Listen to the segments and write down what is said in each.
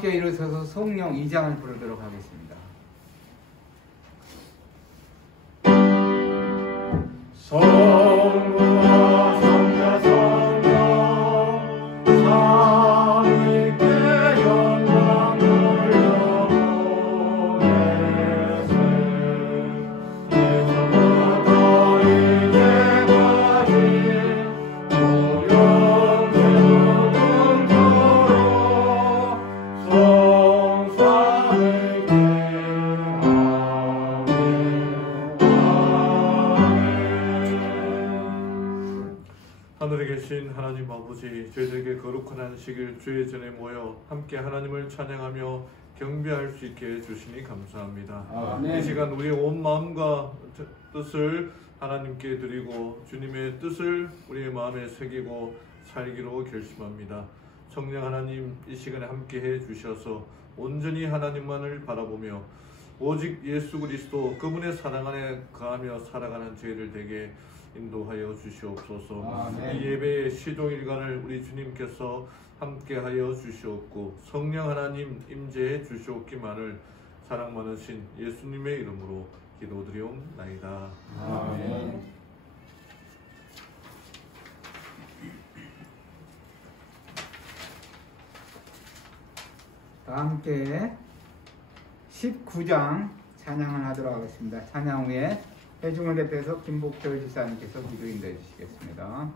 함께 일어서서 성령 2장을 부르도록 하겠습니다. 성부와 성자 성령 삼위께 영광 돌려보내세 예전부터 이제까지 무명대무금토록 성삼위께 하늘에 계신 하나님 아버지, 저희들에게 거룩한 안식일 주의 전에 모여 함께 하나님을 찬양하며 경배할 수 있게 해주시니 감사합니다. 아멘. 이 시간 우리의 온 마음과 뜻을 하나님께 드리고 주님의 뜻을 우리의 마음에 새기고 살기로 결심합니다. 성령 하나님, 이 시간에 함께 해주셔서 온전히 하나님만을 바라보며 오직 예수 그리스도 그분의 사랑 안에 거하며 살아가는 저희를 되게 인도하여 주시옵소서. 아멘. 이 예배의 시종일관을 우리 주님께서 함께하여 주시옵고 성령 하나님 임재해 주시옵기만을 사랑 많으신 예수님의 이름으로 기도드리옵나이다. 아멘. 다 함께 19장 찬양을 하도록 하겠습니다. 찬양 후에 회중을 대표해서 김복철 지사님께서 기도 인도해 주시겠습니다.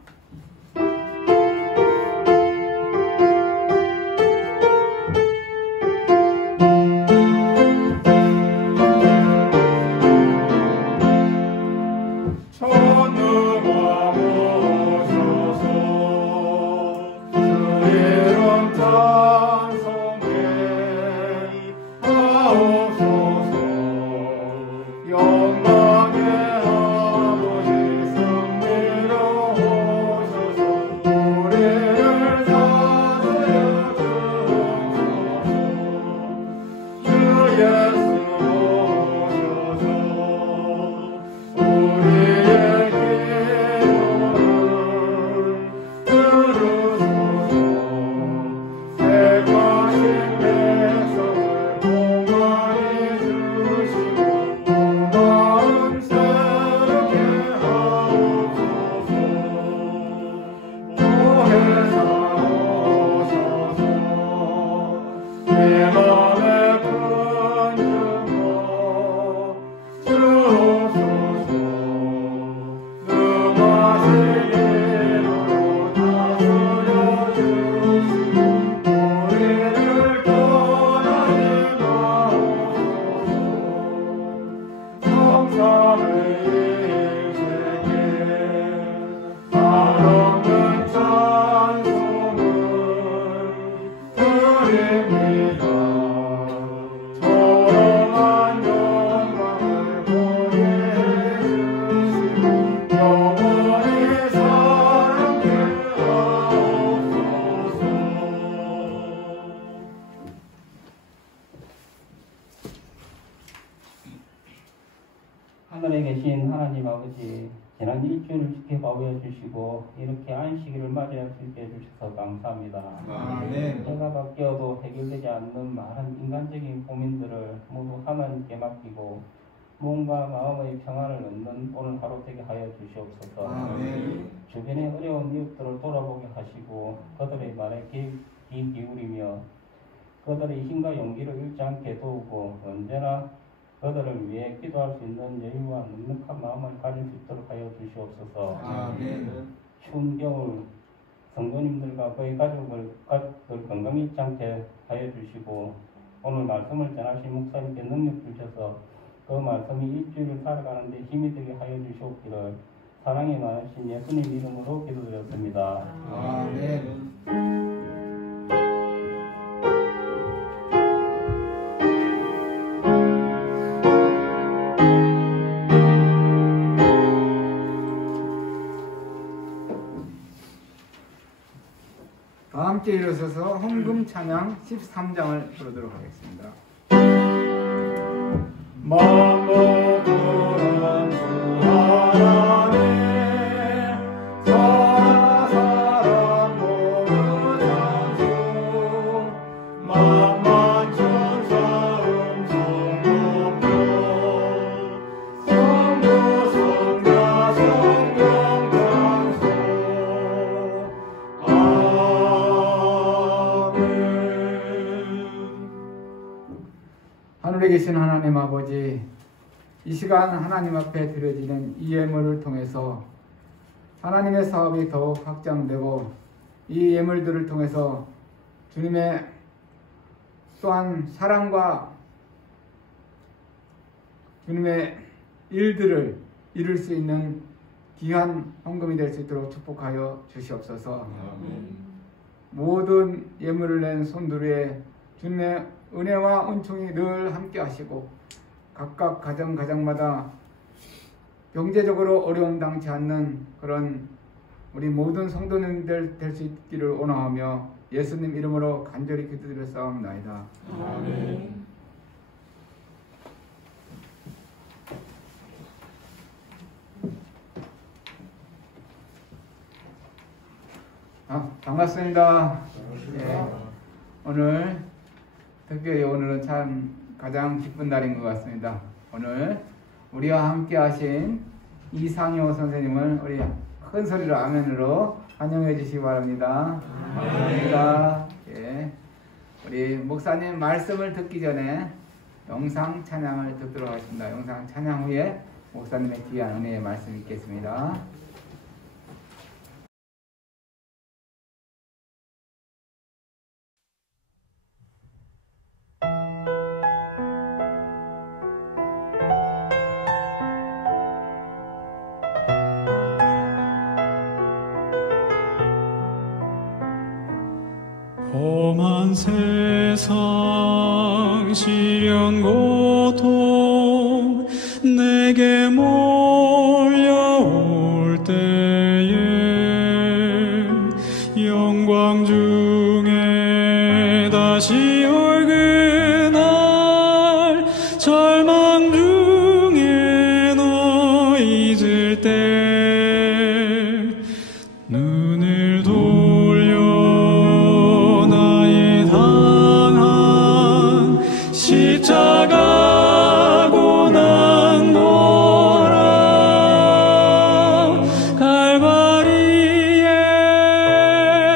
천우와 모셔서 주의 이름 찬송해 하옵소서. 영광의 아버지 승리로 오셔서 우리를 다스려 주옵소서. 주 예수 오셔서 우리의 기도를 들으소서. 택하신 백성을 공간히 주시고 마음 새롭게 하옵소서. 보혜사 오셔서 내 맘의 큰 증거 주옵소서. 능하신 이름으로 다스려 주시고 우리를 떠나지 마옵소서. 성삼위일체께 한없는 찬송을 드립니다. 초롱한 영광을 보게 해주시고 영원히 사랑케 하옵소서. 하늘에 계신 하나님 아버지, 지난 일주일을 지켜보여 주시고 이렇게 안식일을 맞이할 수 있게 해주셔서 감사합니다. 아멘. 때가 바뀌어도 해결되지 않는 많은 인간적인 고민들을 모두 하나님께 맡기고 몸과 마음의 평안을 얻는 오늘 하루 되게 하여 주시옵소서. 아멘. 주변의 어려운 이웃들을 돌아보게 하시고 그들의 말에 귀 기울이며 그들의 힘과 용기를 잃지 않게 도우고 언제나 그들을 위해 기도할 수 있는 여유와 넉넉한 마음을 가질 수 있도록 하여 주시옵소서. 아멘. 추운 겨울 성도님들과 그의 가족들 건강히 있지 않게 하여 주시고 오늘 말씀을 전하신 목사님께 능력 주셔서 그 말씀이 일주일을 살아가는데 힘이 되게 하여 주시옵기를 사랑이 많으신 예수님 이름으로 기도드렸습니다. 아멘. 다 함께 일어서서 헌금 찬양 13장을 부르도록 하겠습니다. 만복한 주 하나님 사랑 모두 찬송 만만 되신 하나님 아버지, 이 시간 하나님 앞에 드려지는 이 예물을 통해서 하나님의 사업이 더욱 확장되고 이 예물들을 통해서 주님의 또한 사랑과 주님의 일들을 이룰 수 있는 귀한 헌금이 될 수 있도록 축복하여 주시옵소서. 모든 예물을 낸 손들의 주님의 은혜와 은총이 늘 함께 하시고 각각 가정마다 경제적으로 어려움 당치 않는 그런 우리 모든 성도님들 될 수 있기를 원하며 예수님 이름으로 간절히 기도드렸사옵나이다. 아멘. 반갑습니다. 예, 오늘 특별히 오늘은 참 가장 기쁜 날인 것 같습니다. 오늘 우리와 함께 하신 이상효 선생님을 우리 큰 소리로 아멘으로 환영해 주시기 바랍니다. 감사합니다. 예, 우리 목사님 말씀을 듣기 전에 영상 찬양을 듣도록 하겠습니다. 영상 찬양 후에 목사님의 귀한 은혜의 말씀 있겠습니다. 험한 세상 시련 고통 내게 몰려올 때에 영광 중에 다시 올 그날 절망 중에 너 잊을 때 눈을 돌려 십자가 고난 보라 갈바리의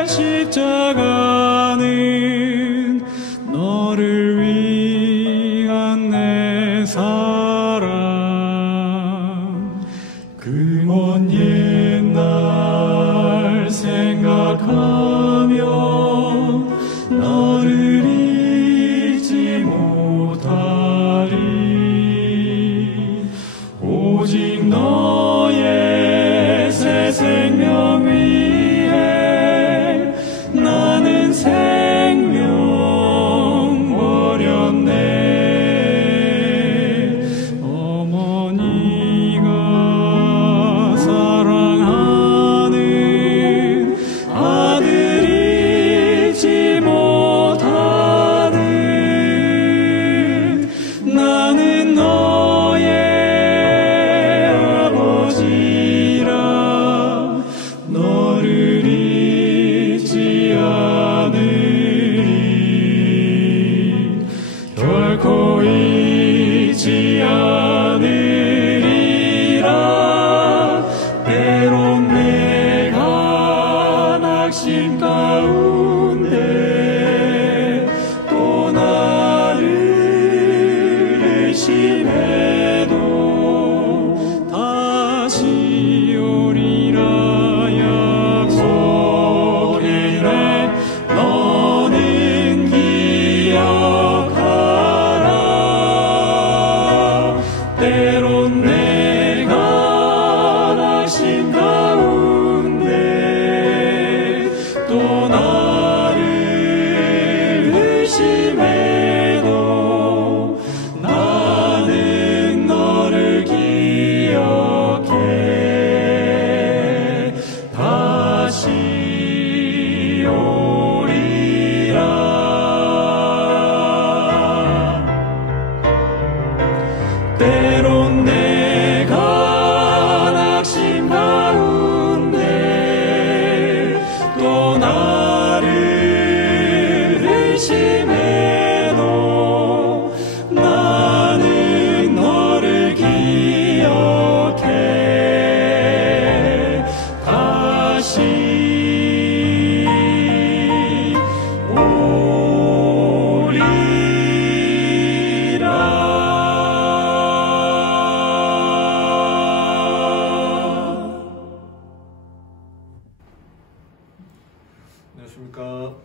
십자가는 너를 위한 내 사랑 그 먼 옛날 생각하며 너를 잊지 못하리 오직 너의 새 생명 위해 나는 생명 버렸네 어머니가 사랑하는 아들 잊지 못하는 나는 너의 아버지라 너를 잊지 않으리 결코 잊지 않으리라 때론 내가 낙심 가운데 또 나를 의심해도 다시 오리라 약속이네 너는 기억하라 때론 내가 낙심 가운데 또 나를 의심해도 나는 너를 기억해 다시 오리라 때론 내가 낙심 가운데 안녕하십니까.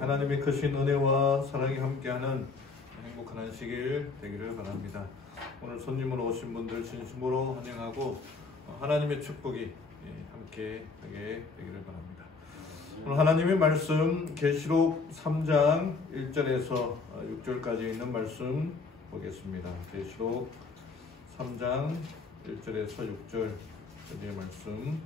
하나님의 크신 은혜와 사랑이 함께하는 행복한 안식일 되기를 바랍니다. 오늘 손님으로 오신 분들 진심으로 환영하고 하나님의 축복이 함께 하게 되기를 바랍니다. 오늘 하나님의 말씀 계시록 3장 1절에서 6절까지 있는 말씀 보겠습니다. 계시록 3장 1절에서 6절까지의 말씀.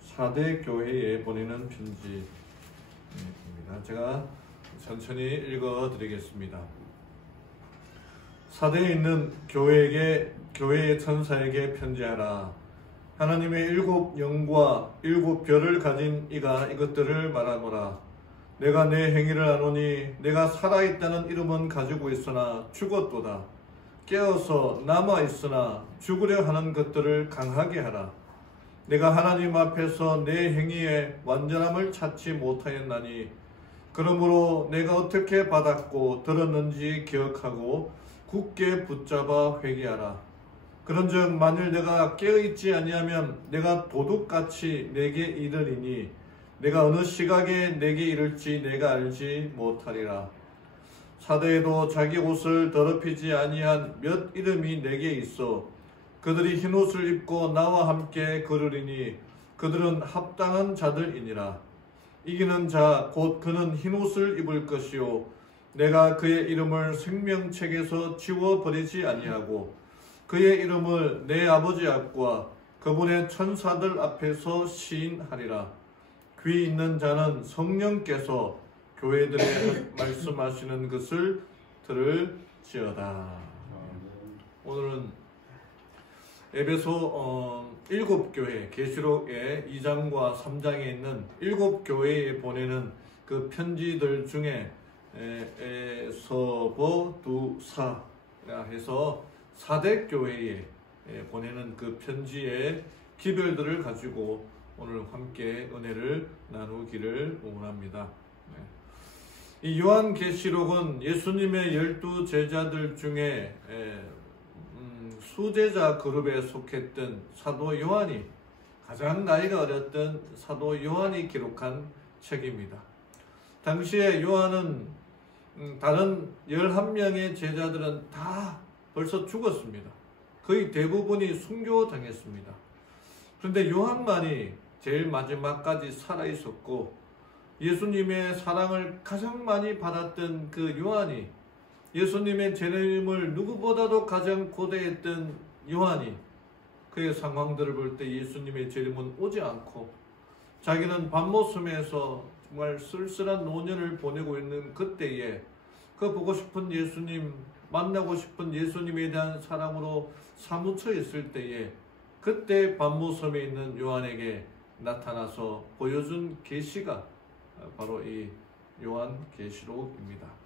사대 교회에 보내는 편지입니다. 제가 천천히 읽어드리겠습니다. 사대에 있는 교회의 천사에게 편지하라. 하나님의 7 영과 7 별을 가진 이가 이것들을 말하노라. 내가 내 행위를 아노니 내가 살아있다는 이름은 가지고 있으나 죽었도다. 깨어서 남아있으나 죽으려 하는 것들을 강하게 하라. 내가 하나님 앞에서 내 행위의 완전함을 찾지 못하였나니 그러므로 내가 어떻게 받았고 들었는지 기억하고 굳게 붙잡아 회개하라. 그런즉 만일 내가 깨어있지 아니하면 내가 도둑같이 내게 이르리니 내가 어느 시각에 내게 이를지 내가 알지 못하리라. 사대에도 자기 옷을 더럽히지 아니한 몇 이름이 내게 있어 그들이 흰옷을 입고 나와 함께 걸으리니 그들은 합당한 자들이니라. 이기는 자 곧 그는 흰옷을 입을 것이요 내가 그의 이름을 생명책에서 지워버리지 아니하고 그의 이름을 내 아버지 앞과 그분의 천사들 앞에서 시인하리라. 귀 있는 자는 성령께서 교회들에 말씀하시는 것을 들을지어다. 오늘은 에베소 7교회, 계시록의 2장과 3장에 있는 7교회에 보내는 그 편지들 중에 에서보두사라 해서 4대 교회에 보내는 그 편지의 기별들을 가지고 오늘 함께 은혜를 나누기를 원합니다. 이 요한계시록은 예수님의 12 제자들 중에 수제자 그룹에 속했던 사도 요한이 가장 나이가 어렸던 사도 요한이 기록한 책입니다. 당시에 요한은 다른 11명의 제자들은 다 벌써 죽었습니다. 거의 대부분이 순교당했습니다. 그런데 요한만이 제일 마지막까지 살아있었고 예수님의 사랑을 가장 많이 받았던 그 요한이 예수님의 재림을 누구보다도 가장 고대했던 요한이 그의 상황들을 볼 때 예수님의 재림은 오지 않고 자기는 밤모섬에서 정말 쓸쓸한 노년을 보내고 있는 그때에 그 보고 싶은 예수님, 만나고 싶은 예수님에 대한 사랑으로 사무쳐 있을 때에 그때 밤모섬에 있는 요한에게 나타나서 보여준 계시가 바로 이 요한계시록입니다.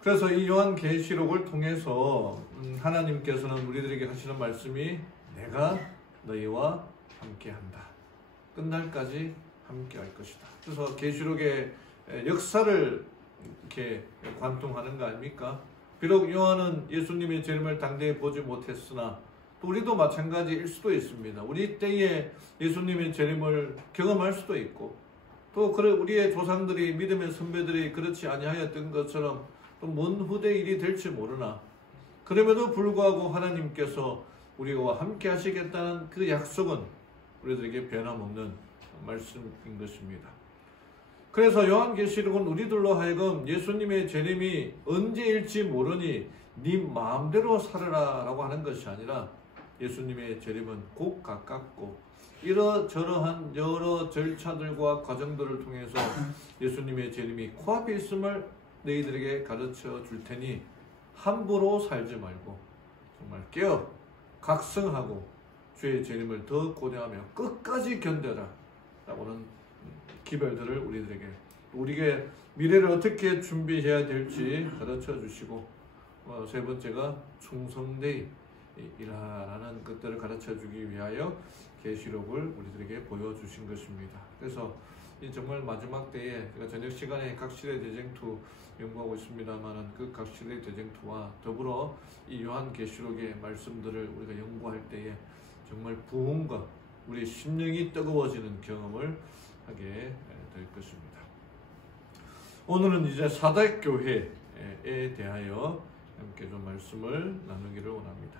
그래서 이 요한계시록을 통해서 하나님께서는 우리들에게 하시는 말씀이 내가 너희와 함께한다. 끝날까지 함께할 것이다. 그래서 계시록의 역사를 이렇게 관통하는 거 아닙니까? 비록 요한은 예수님의 재림을 당대에 보지 못했으나 또 우리도 마찬가지일 수도 있습니다. 우리 때에 예수님의 재림을 경험할 수도 있고 또 우리의 조상들이 믿음의 선배들이 그렇지 아니하였던 것처럼 또 먼 후대 일이 될지 모르나 그럼에도 불구하고 하나님께서 우리와 함께 하시겠다는 그 약속은 우리들에게 변함없는 말씀인 것입니다. 그래서 요한계시록은 우리들로 하여금 예수님의 재림이 언제일지 모르니 네 마음대로 살아라 라고 하는 것이 아니라 예수님의 재림은 곧 가깝고 이러저러한 여러 절차들과 과정들을 통해서 예수님의 재림이 코앞에 있음을 너희들에게 가르쳐 줄 테니 함부로 살지 말고 정말 깨어 각성하고 주의 재림을 더 고대하며 끝까지 견뎌라 라고는 기별들을 우리에게 미래를 어떻게 준비해야 될지 가르쳐 주시고 세 번째가 충성되이 일하라는 것들을 가르쳐주기 위하여 계시록을 우리들에게 보여주신 것입니다. 그래서 이 정말 마지막 때에 제가 저녁 시간에 각시대 대쟁투 연구하고 있습니다만은 그 각시대 대쟁투와 더불어 이 요한계시록의 말씀들을 우리가 연구할 때에 정말 부흥과 우리 심령이 뜨거워지는 경험을 하게 될 것입니다. 오늘은 이제 사대교회에 대하여 함께 좀 말씀을 나누기를 원합니다.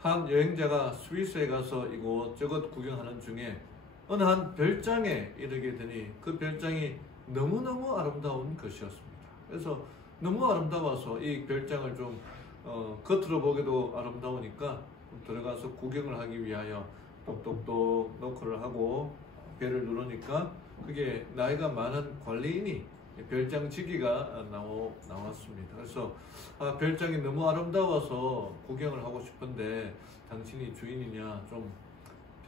한 여행자가 스위스에 가서 이곳저곳 구경하는 중에 어느 한 별장에 이르게 되니 그 별장이 너무너무 아름다운 것이었습니다. 그래서 너무 아름다워서 이 별장을 좀 겉으로 보기도 아름다우니까 들어가서 구경을 하기 위하여 똑똑똑 노크를 하고 배를 누르니까 그게 나이가 많은 관리인이 별장 지기가 나왔습니다. 그래서 별장이 너무 아름다워서 구경을 하고 싶은데 당신이 주인이냐, 좀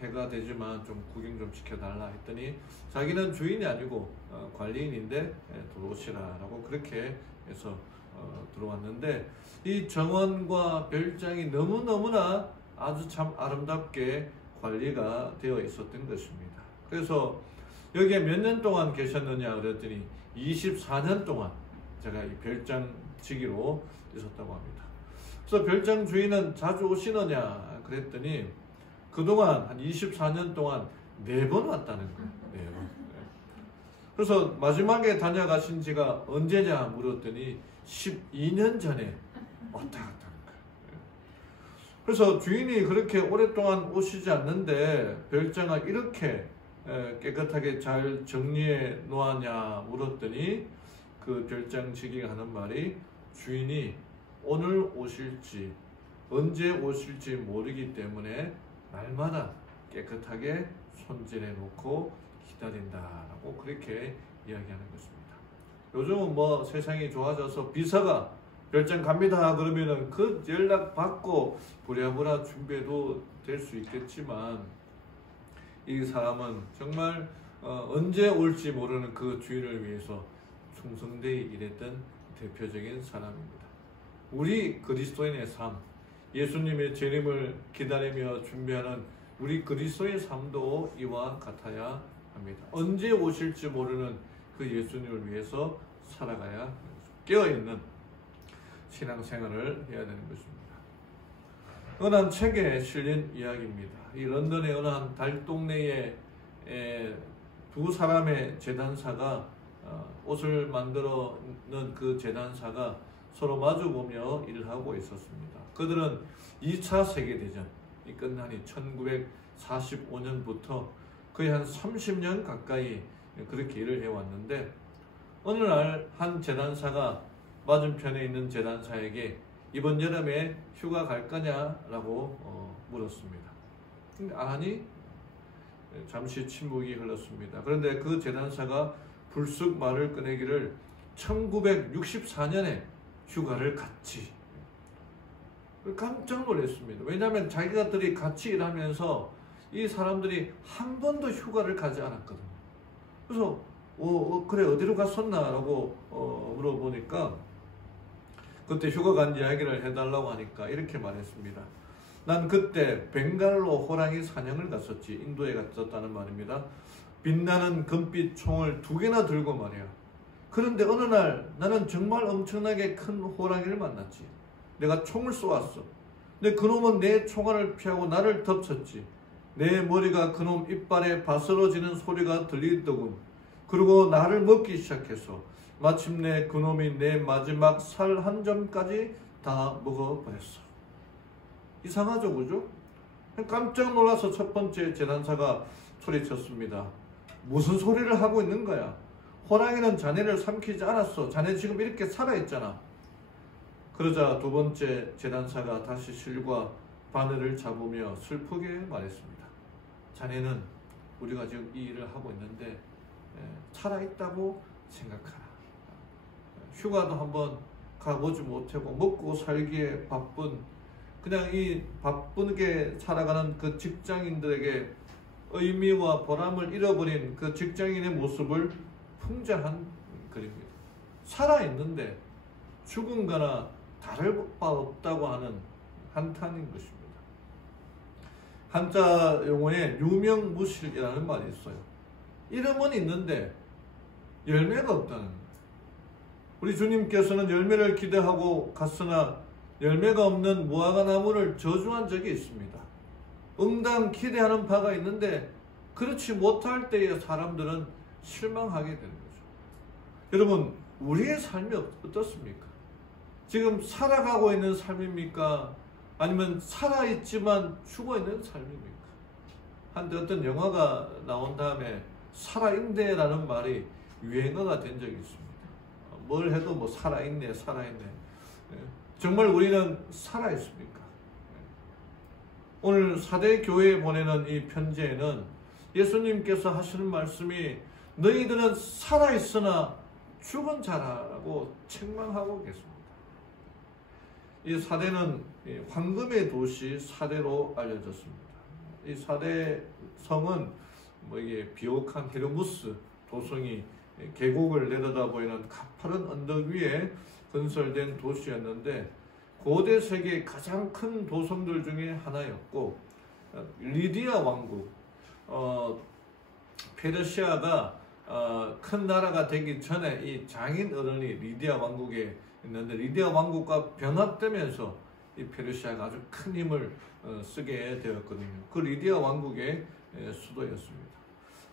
해가 되지만 좀 구경 좀 시켜달라 했더니 자기는 주인이 아니고 관리인인데 들어오시라라고 그렇게 해서 들어왔는데 이 정원과 별장이 너무너무나 아주 참 아름답게 관리가 되어 있었던 것입니다. 그래서 여기에 몇 년 동안 계셨느냐 그랬더니 24년 동안 제가 이 별장 지기로 있었다고 합니다. 그래서 별장 주인은 자주 오시느냐 그랬더니 그동안 한 24년 동안 4번 왔다는 거예요. 4번. 그래서 마지막에 다녀가신 지가 언제냐 물었더니 12년 전에 왔다 갔다 하는 거예요. 그래서 주인이 그렇게 오랫동안 오시지 않는데 별장을 이렇게 깨끗하게 잘 정리해 놓았냐 물었더니 그 별장 지기가 하는 말이 주인이 오늘 오실지 언제 오실지 모르기 때문에 날마다 깨끗하게 손질해 놓고 기다린다라고 그렇게 이야기하는 것입니다. 요즘은 뭐 세상이 좋아져서 비서가 별장 갑니다 그러면은 그 연락 받고 부랴부랴 준비해도 될 수 있겠지만 이 사람은 정말 언제 올지 모르는 그 주인을 위해서 충성되이 일했던 대표적인 사람입니다. 우리 그리스도인의 삶, 예수님의 재림을 기다리며 준비하는 우리 그리스도의 삶도 이와 같아야 합니다. 언제 오실지 모르는 그 예수님을 위해서 살아가야 깨어있는 신앙생활을 해야 되는 것입니다. 어느 한 책에 실린 이야기입니다. 이 런던의 어느 한 달동네에 두 사람의 재단사가 옷을 만들어 놓은 그 재단사가 서로 마주보며 일을 하고 있었습니다. 그들은 2차 세계대전이 끝나니 1945년부터 거의 한 30년 가까이 그렇게 일을 해왔는데 어느 날 한 재단사가 맞은편에 있는 재단사에게 이번 여름에 휴가 갈 거냐라고 물었습니다. 근데 아니? 잠시 침묵이 흘렀습니다. 그런데 그 재단사가 불쑥 말을 꺼내기를 1964년에 휴가를 갔지. 깜짝 놀랐습니다. 왜냐하면 자기들이 같이 일하면서 이 사람들이 한 번도 휴가를 가지 않았거든요. 그래서 그래 어디로 갔었나 라고 물어보니까 그때 휴가 간 이야기를 해달라고 하니까 이렇게 말했습니다. 난 그때 벵갈로 호랑이 사냥을 갔었지. 인도에 갔었다는 말입니다. 빛나는 금빛 총을 2개나 들고 말이야. 그런데 어느 날 나는 정말 엄청나게 큰 호랑이를 만났지. 내가 총을 쏘았어. 근데 그놈은 내 총알을 피하고 나를 덮쳤지. 내 머리가 그놈 이빨에 바스러지는 소리가 들리더군. 그리고 나를 먹기 시작했어. 마침내 그놈이 내 마지막 살 한 점까지 다 먹어버렸어. 이상하죠, 그죠? 깜짝 놀라서 첫 번째 재단사가 소리쳤습니다. 무슨 소리를 하고 있는 거야? 호랑이는 자네를 삼키지 않았어. 자네 지금 이렇게 살아있잖아. 그러자 두 번째 재단사가 다시 실과 바늘을 잡으며 슬프게 말했습니다. 자네는 우리가 지금 이 일을 하고 있는데 살아있다고 생각하라. 휴가도 한번 가보지 못하고 먹고 살기에 바쁜 그냥 이 바쁘게 살아가는 그 직장인들에게 의미와 보람을 잃어버린 그 직장인의 모습을 풍자한 글입니다. 살아있는데 죽은 거나 다를 바 없다고 하는 한탄인 것입니다. 한자 용어에 유명무실이라는 말이 있어요. 이름은 있는데 열매가 없다는 거예요. 우리 주님께서는 열매를 기대하고 갔으나 열매가 없는 무화과 나무를 저주한 적이 있습니다. 응당 기대하는 바가 있는데 그렇지 못할 때에 사람들은 실망하게 되는 거죠. 여러분, 우리의 삶이 어떻습니까? 지금 살아가고 있는 삶입니까? 아니면 살아있지만 죽어있는 삶입니까? 한때 어떤 영화가 나온 다음에 살아있네라는 말이 유행어가 된 적이 있습니다. 뭘 해도 뭐 살아있네, 살아있네. 정말 우리는 살아있습니까? 오늘 사대 교회에 보내는 이 편지에는 예수님께서 하시는 말씀이 너희들은 살아있으나 죽은 자라고 책망하고 계십니다. 이 사대는 황금의 도시 사대로 알려졌습니다. 이 사대 성은 뭐 이게 비옥한 헤르무스 도성이 계곡을 내려다 보이는 가파른 언덕 위에 건설된 도시였는데 고대 세계의 가장 큰 도성들 중에 하나였고 리디아 왕국, 페르시아가 큰 나라가 되기 전에 이 장인 어른이 리디아 왕국에 있는데 리디아 왕국과 병합되면서 이 페르시아가 아주 큰 힘을 쓰게 되었거든요. 그 리디아 왕국의 수도였습니다.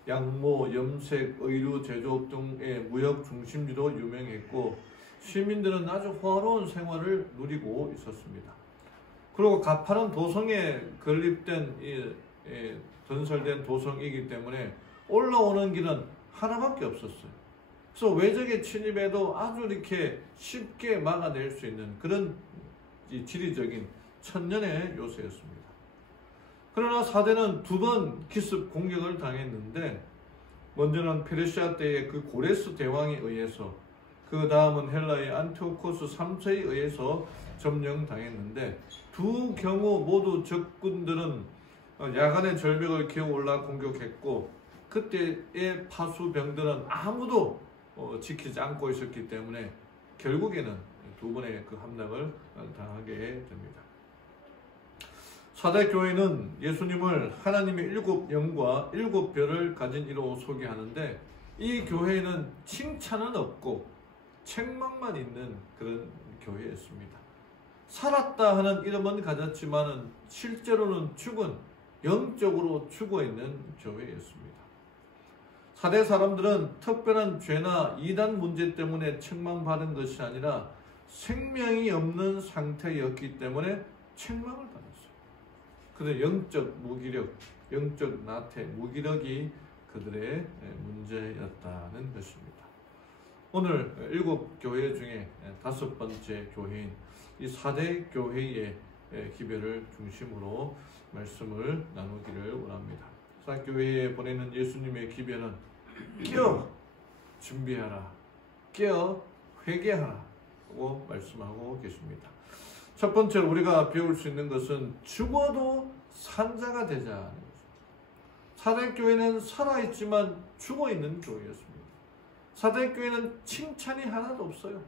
양모, 염색, 의류, 제조업 등의 무역 중심지로 유명했고 시민들은 아주 호화로운 생활을 누리고 있었습니다. 그리고 가파른 도성에 건립된 건설된 도성이기 때문에 올라오는 길은 하나밖에 없었어요. 그래서 외적의 침입에도 아주 이렇게 쉽게 막아낼 수 있는 그런 지리적인 천년의 요새였습니다. 그러나 사대는 두 번 기습 공격을 당했는데 먼저는 페르시아 때의 그 고레스 대왕에 의해서 그 다음은 헬라의 안티오코스 3세에 의해서 점령당했는데 두 경우 모두 적군들은 야간의 절벽을 기어올라 공격했고 그때의 파수병들은 아무도 지키지 않고 있었기 때문에 결국에는 두 번의 그 함락을 당하게 됩니다. 사대교회는 예수님을 하나님의 7영과 7별을 가진 이로 소개하는데 이 교회에는 칭찬은 없고 책망만 있는 그런 교회였습니다. 살았다 하는 이름은 가졌지만은 실제로는 죽은, 영적으로 죽어있는 교회였습니다. 사대 사람들은 특별한 죄나 이단 문제 때문에 책망받은 것이 아니라 생명이 없는 상태였기 때문에 책망을 받았어요. 그들의 영적 무기력, 영적 나태, 무기력이 그들의 문제였다는 것입니다. 오늘 7교회 중에 5번째 교회인 이 사대 교회의 기별을 중심으로 말씀을 나누기를 원합니다. 사대교회에 보내는 예수님의 기별은 깨어 준비하라, 깨어 회개하라고 말씀하고 계십니다. 첫 번째로 우리가 배울 수 있는 것은 죽어도 산자가 되자는 것입니다. 사대교회는 살아있지만 죽어있는 교회였습니다. 사대교회는 칭찬이 하나도 없어요.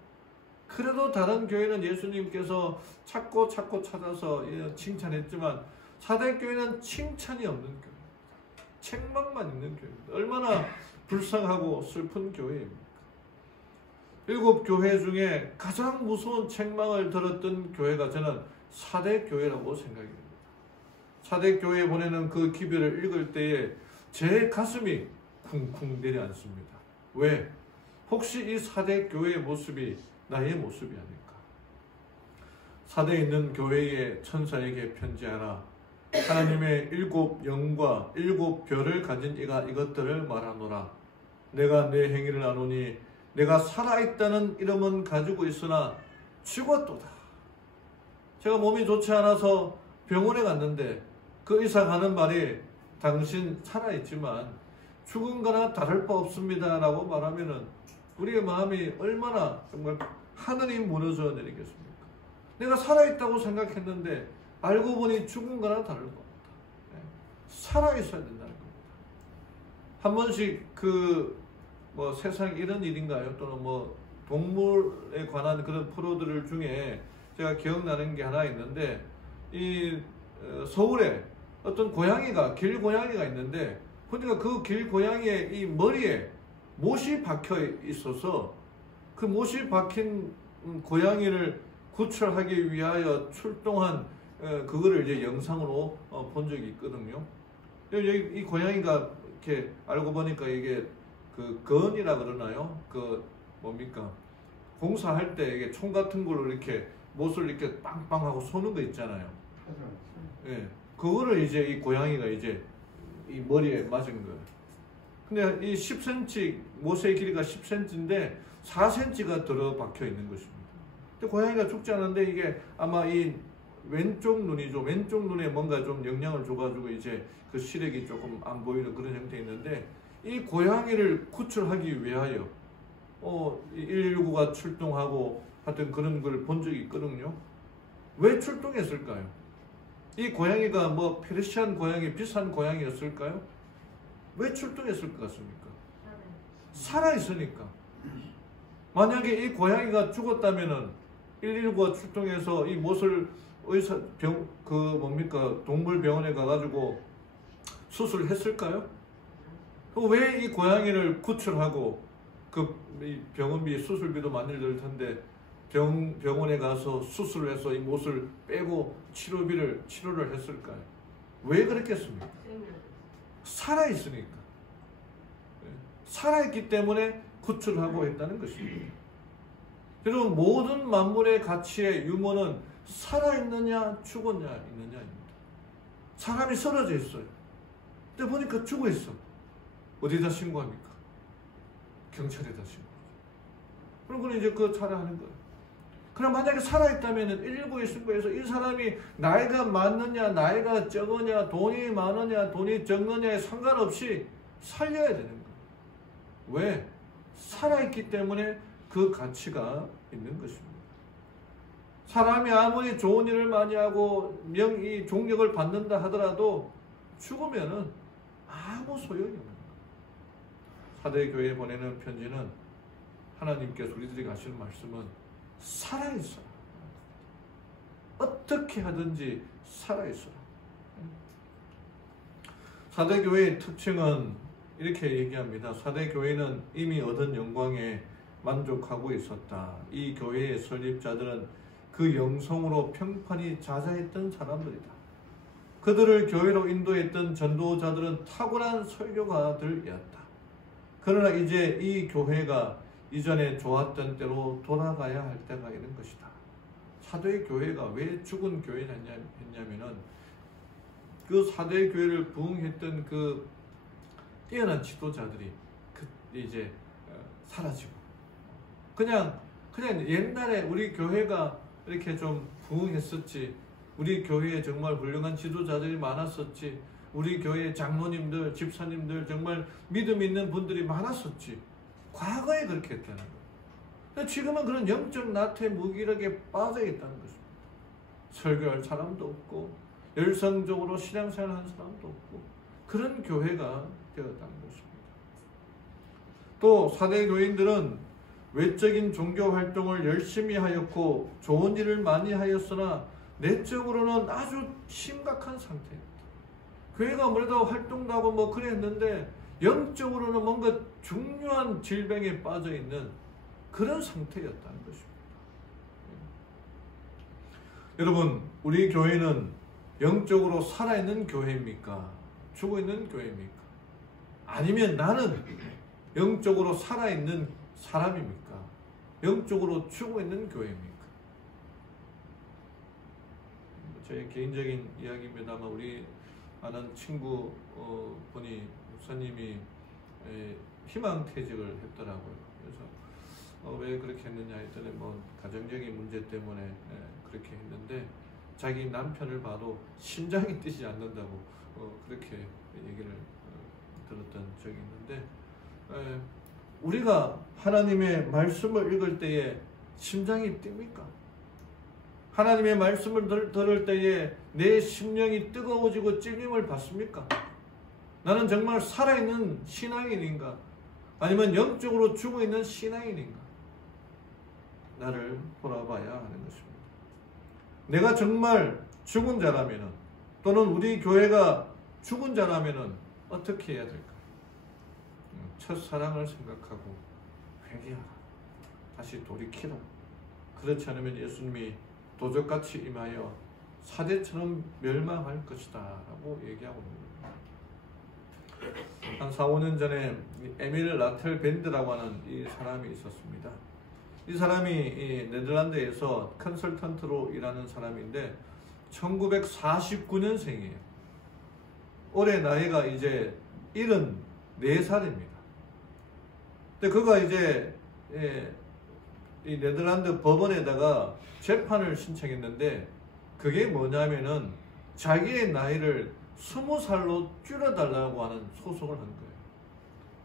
그래도 다른 교회는 예수님께서 찾고 찾아서 칭찬했지만 사대교회는 칭찬이 없는 교회, 책망만 있는 교회입니다. 얼마나 불쌍하고 슬픈 교회입니까? 7교회 중에 가장 무서운 책망을 들었던 교회가 저는 사대교회라고 생각이 됩니다. 사대교회에 보내는 그 기별을 읽을 때에 제 가슴이 쿵쿵 내려앉습니다. 왜? 혹시 이 사대교회의 모습이 나의 모습이 아닐까? 사대에 있는 교회의 천사에게 편지하라. 하나님의 7영과 7별을 가진 이가 이것들을 말하노라. 내가 내 행위를 아노니 내가 살아있다는 이름은 가지고 있으나 죽었도다. 제가 몸이 좋지 않아서 병원에 갔는데 그 의사가 하는 말이 당신 살아있지만 죽은 거나 다를 바 없습니다 라고 말하면은 우리의 마음이 얼마나 정말 하늘이 무너져 내리겠습니까? 내가 살아있다고 생각했는데 알고 보니 죽은 거나 다를 바 없다. 살아있어야 된다는 겁니다. 한 번씩 세상에 이런 일인가요? 또는 동물에 관한 그런 프로들 중에 제가 기억나는 게 하나 있는데 이 서울에 어떤 고양이가 길 고양이가 있는데 보니까 그 길 고양이의 이 머리에 못이 박혀 있어서 그 못이 박힌 고양이를 구출하기 위하여 출동한 그거를 이제 영상으로 본 적이 있거든요. 여기 이 고양이가 이렇게 알고 보니까 이게 그 건이라 그러나요? 그 뭡니까? 공사할 때 이게 총 같은 걸로 이렇게 못을 이렇게 빵빵하고 쏘는 거 있잖아요. 예, 그거를 이제 이 고양이가 이제 이 머리에 맞은 거예요. 근데 이 10cm 못의 길이가 10cm인데 4cm가 들어 박혀 있는 것입니다. 근데 고양이가 죽지 않았는데 이게 아마 이 왼쪽 눈이죠. 왼쪽 눈에 뭔가 좀 영향을 줘가지고 이제 그 시력이 조금 안 보이는 그런 형태 있는데 이 고양이를 구출하기 위하여 119가 출동하고 하여튼 그런 걸 본 적이 있거든요. 왜 출동했을까요? 이 고양이가 뭐 페르시안 고양이, 비싼 고양이였을까요? 왜 출동했을 것 같습니까? 살아있으니까. 만약에 이 고양이가 죽었다면은 119가 출동해서 이 못을 동물병원에 가가지고 수술했을까요? 왜 이 고양이를 구출하고 그 병원비, 수술비도 많이 들 텐데 병원에 가서 수술을 해서 이 못을 빼고 치료를 했을까요? 왜 그랬겠습니까? 살아있으니까. 살아있기 때문에 구출하고 했다는 것입니다. 여러분, 모든 만물의 가치의 유머는 살아있느냐 죽었냐 있느냐입니다. 사람이 쓰러져 있어요. 근데 보니까 죽어 있어. 어디다 신고합니까? 경찰에다 신고하죠. 그러고 이제 그 차례하는 거예요. 그럼 만약에 살아있다면 119에 신고해서 이 사람이 나이가 많느냐 나이가 적으냐 돈이 많으냐 돈이 적느냐에 상관없이 살려야 되는 거예요. 왜? 살아있기 때문에 그 가치가 있는 것입니다. 사람이 아무리 좋은 일을 많이 하고 종력을 받는다 하더라도 죽으면은 아무 소용이 없는 거예요. 사대교회에 보내는 편지는 하나님께서 우리들에게 하시는 말씀은 살아있어라. 어떻게 하든지 살아있어라. 사대교회의 특징은 이렇게 얘기합니다. 사대교회는 이미 얻은 영광에 만족하고 있었다. 이 교회의 설립자들은 그 영성으로 평판이 자자했던 사람들이다. 그들을 교회로 인도했던 전도자들은 탁월한 설교가들이었다. 그러나 이제 이 교회가 이전에 좋았던 때로 돌아가야 할 때가 있는 것이다. 사도의 교회가 왜 죽은 교회였냐면은 그 사도의 교회를 부흥했던 그 뛰어난 지도자들이 이제 사라지고 그냥 옛날에 우리 교회가 이렇게 좀 부흥했었지, 우리 교회에 정말 훌륭한 지도자들이 많았었지, 우리 교회 장로님들, 집사님들 정말 믿음 있는 분들이 많았었지. 과거에 그렇게 했다는 거예요. 지금은 그런 영적 나태 무기력에 빠져 있다는 것입니다. 설교할 사람도 없고 열성적으로 신앙생활하는 사람도 없고 그런 교회가 되었다는 것입니다. 또 사대 교인들은 외적인 종교 활동을 열심히 하였고 좋은 일을 많이 하였으나 내적으로는 아주 심각한 상태입니다. 교회가 아무래도 활동도 하고 뭐 그랬는데 영적으로는 뭔가 중요한 질병에 빠져 있는 그런 상태였다는 것입니다. 여러분, 우리 교회는 영적으로 살아있는 교회입니까? 죽어있는 교회입니까? 아니면 나는 영적으로 살아있는 사람입니까? 영적으로 죽어있는 교회입니까? 제 개인적인 이야기입니다만 우리 아는 친구 분이 목사님이 희망퇴직을 했더라고요. 그래서 왜 그렇게 했느냐 했더니 뭐 가정적인 문제 때문에 그렇게 했는데 자기 남편을 봐도 심장이 뛰지 않는다고 그렇게 얘기를 들었던 적이 있는데 우리가 하나님의 말씀을 읽을 때에 심장이 뜁니까? 하나님의 말씀을 들을 때에 내 심령이 뜨거워지고 찔림을 받습니까? 나는 정말 살아있는 신앙인인가? 아니면 영적으로 죽어있는 신앙인인가? 나를 돌아봐야 하는 것입니다. 내가 정말 죽은 자라면은, 또는 우리 교회가 죽은 자라면은 어떻게 해야 될까? 첫사랑을 생각하고 회개하라. 다시 돌이키라. 그렇지 않으면 예수님이 도적같이 임하여 사대처럼 멸망할 것이다 라고 얘기하고 있습니다. 한 4, 5년 전에 에밀 라텔 밴드라고 하는 이 사람이 있었습니다. 이 사람이 이 네덜란드에서 컨설턴트로 일하는 사람인데 1949년생이에요. 올해 나이가 이제 74살입니다. 근데 그가 이제 이 네덜란드 법원에다가 재판을 신청했는데 그게 뭐냐면은 자기의 나이를 20살로 줄여달라고 하는 소송을 한 거예요.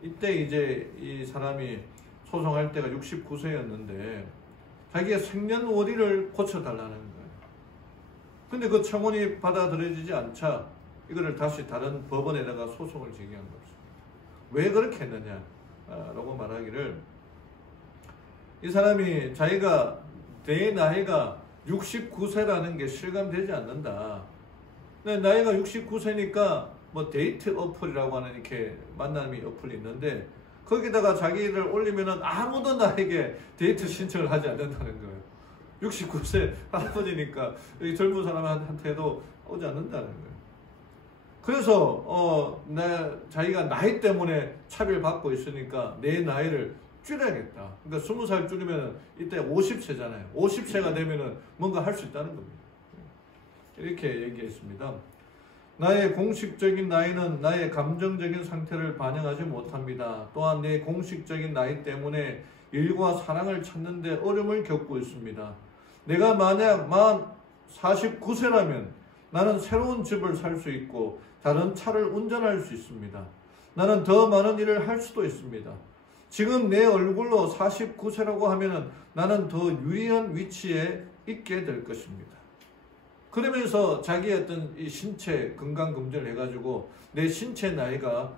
이때 이제 이 사람이 소송할 때가 69세였는데 자기의 생년월일을 고쳐달라는 거예요. 근데 그 청원이 받아들여지지 않자 이거를 다시 다른 법원에다가 소송을 제기한 겁니다. 왜 그렇게 했느냐 라고 말하기를, 이 사람이 자기가 내 나이가 69세라는 게 실감되지 않는다. 근데 나이가 69세니까 뭐 데이트 어플이라고 하는 이렇게 만남이 어플이 있는데 거기다가 자기를 올리면은 아무도 나에게 데이트 신청을 하지 않는다는 거예요. 69세 할아버지니까 여기 젊은 사람한테도 오지 않는다는 거예요. 그래서 자기가 나이 때문에 차별받고 있으니까 내 나이를 줄여야겠다. 그러니까 20살 줄이면 이때 50세잖아요. 50세가 되면은 뭔가 할 수 있다는 겁니다. 이렇게 얘기했습니다. 나의 공식적인 나이는 나의 감정적인 상태를 반영하지 못합니다. 또한 내 공식적인 나이 때문에 일과 사랑을 찾는 데 어려움을 겪고 있습니다. 내가 만약 만 49세라면 나는 새로운 집을 살 수 있고 다른 차를 운전할 수 있습니다. 나는 더 많은 일을 할 수도 있습니다. 지금 내 얼굴로 49세라고 하면은 나는 더 유리한 위치에 있게 될 것입니다. 그러면서 자기의 어떤 이 신체 건강 검진을 해가지고 내 신체 나이가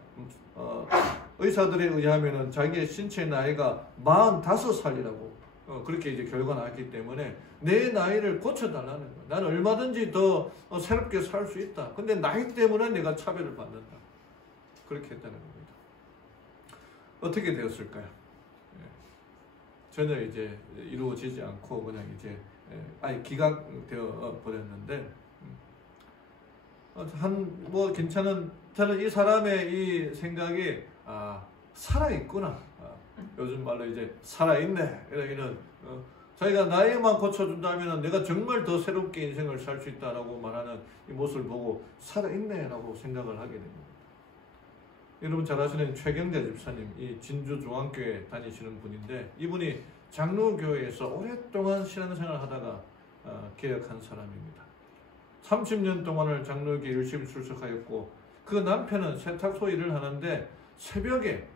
의사들에 의하면은 자기의 신체 나이가 45살이라고 그렇게 이제 결과가 나왔기 때문에 내 나이를 고쳐달라는 거야. 나는 얼마든지 더 새롭게 살 수 있다. 근데 나이 때문에 내가 차별을 받는다. 그렇게 했다는 겁니다. 어떻게 되었을까요? 전혀 이제 이루어지지 않고 그냥 이제 아예 기각되어 버렸는데, 뭐 괜찮은, 저는 이 사람의 이 생각이 살아있구나. 요즘 말로 이제 살아있네. 이런 자기가 나이만 고쳐준다면 내가 정말 더 새롭게 인생을 살 수 있다라고 말하는 이 모습을 보고 살아있네라고 생각을 하게 됩니다. 여러분 잘 아시는 최경대 집사님, 이 진주중앙교회 다니시는 분인데 이분이 장로교회에서 오랫동안 신앙생활을 하다가 개혁한 사람입니다. 30년 동안을 장로교회 열심히 출석하였고 그 남편은 세탁소 일을 하는데 새벽에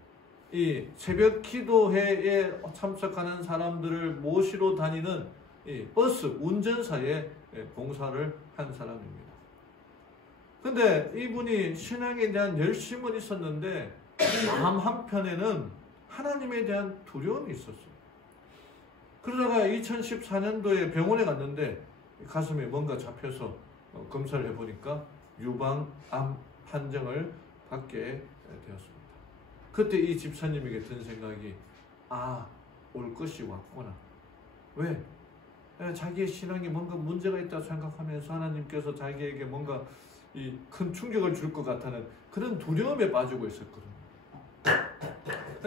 이 새벽 기도회에 참석하는 사람들을 모시러 다니는 이 버스 운전사에 봉사를 한 사람입니다. 근데 이분이 신앙에 대한 열심은 있었는데 마음 한편에는 하나님에 대한 두려움이 있었어요. 그러다가 2014년도에 병원에 갔는데 가슴에 뭔가 잡혀서 검사를 해보니까 유방암 판정을 받게 되었습니다. 그때 이 집사님에게 든 생각이 올 것이 왔구나. 왜? 자기의 신앙에 뭔가 문제가 있다고 생각하면서 하나님께서 자기에게 뭔가 이 큰 충격을 줄 것 같다는 그런 두려움에 빠지고 있었거든요.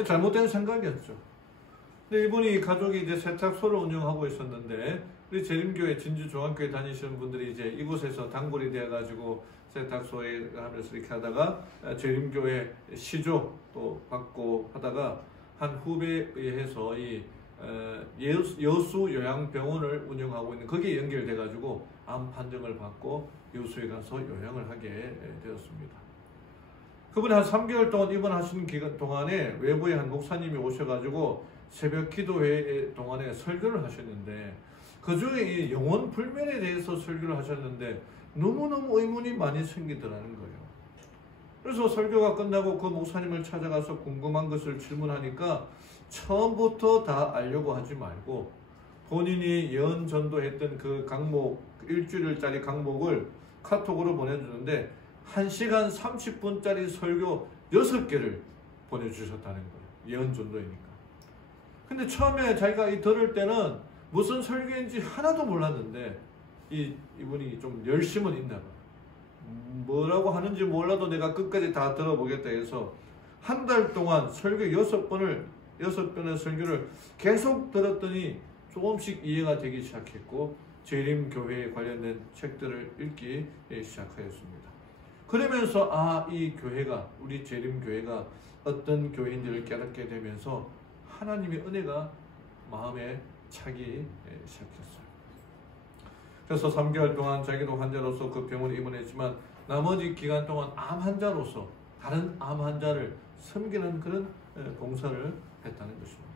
잘못된 생각이었죠. 근데 이분이 가족이 이제 세탁소를 운영하고 있었는데 우리 재림교회 진주중앙교회 다니시는 분들이 이제 이곳에서 단골이 되어가지고 세탁소에 하면서 이렇게 하다가 재림교회 시조 또 받고 하다가 한 후배에 의해서 이 여수 요양병원을 운영하고 있는 거기에 연결돼가지고 암 판정을 받고 여수에 가서 요양을 하게 되었습니다. 그분이 한 3개월 동안 입원하시는 기간 동안에 외부에 한 목사님이 오셔가지고 새벽 기도회 동안에 설교를 하셨는데 그 중에 이 영혼 불면에 대해서 설교를 하셨는데 너무너무 의문이 많이 생기더라는 거예요. 그래서 설교가 끝나고 그 목사님을 찾아가서 궁금한 것을 질문하니까 처음부터 다 알려고 하지 말고 본인이 예언 전도했던 그 강목, 일주일짜리 강목을 카톡으로 보내주는데 1시간 30분짜리 설교 6개를 보내주셨다는 거예요. 예언 전도이니까. 근데 처음에 자기가 들을 때는 무슨 설교인지 하나도 몰랐는데 이분이 좀 열심은 있나 봐요. 뭐라고 하는지 몰라도 내가 끝까지 다 들어보겠다 해서 한 달 동안 설교 6번의 설교를 계속 들었더니 조금씩 이해가 되기 시작했고 재림교회에 관련된 책들을 읽기 시작하였습니다. 그러면서 이 교회가, 우리 재림교회가 어떤 교회인지를 깨닫게 되면서 하나님의 은혜가 마음에 차기 시작했어요. 그래서 3개월 동안 자기도 환자로서 그 병원에 입원했지만 나머지 기간 동안 암 환자로서 다른 암 환자를 섬기는 그런 봉사를 했다는 것입니다.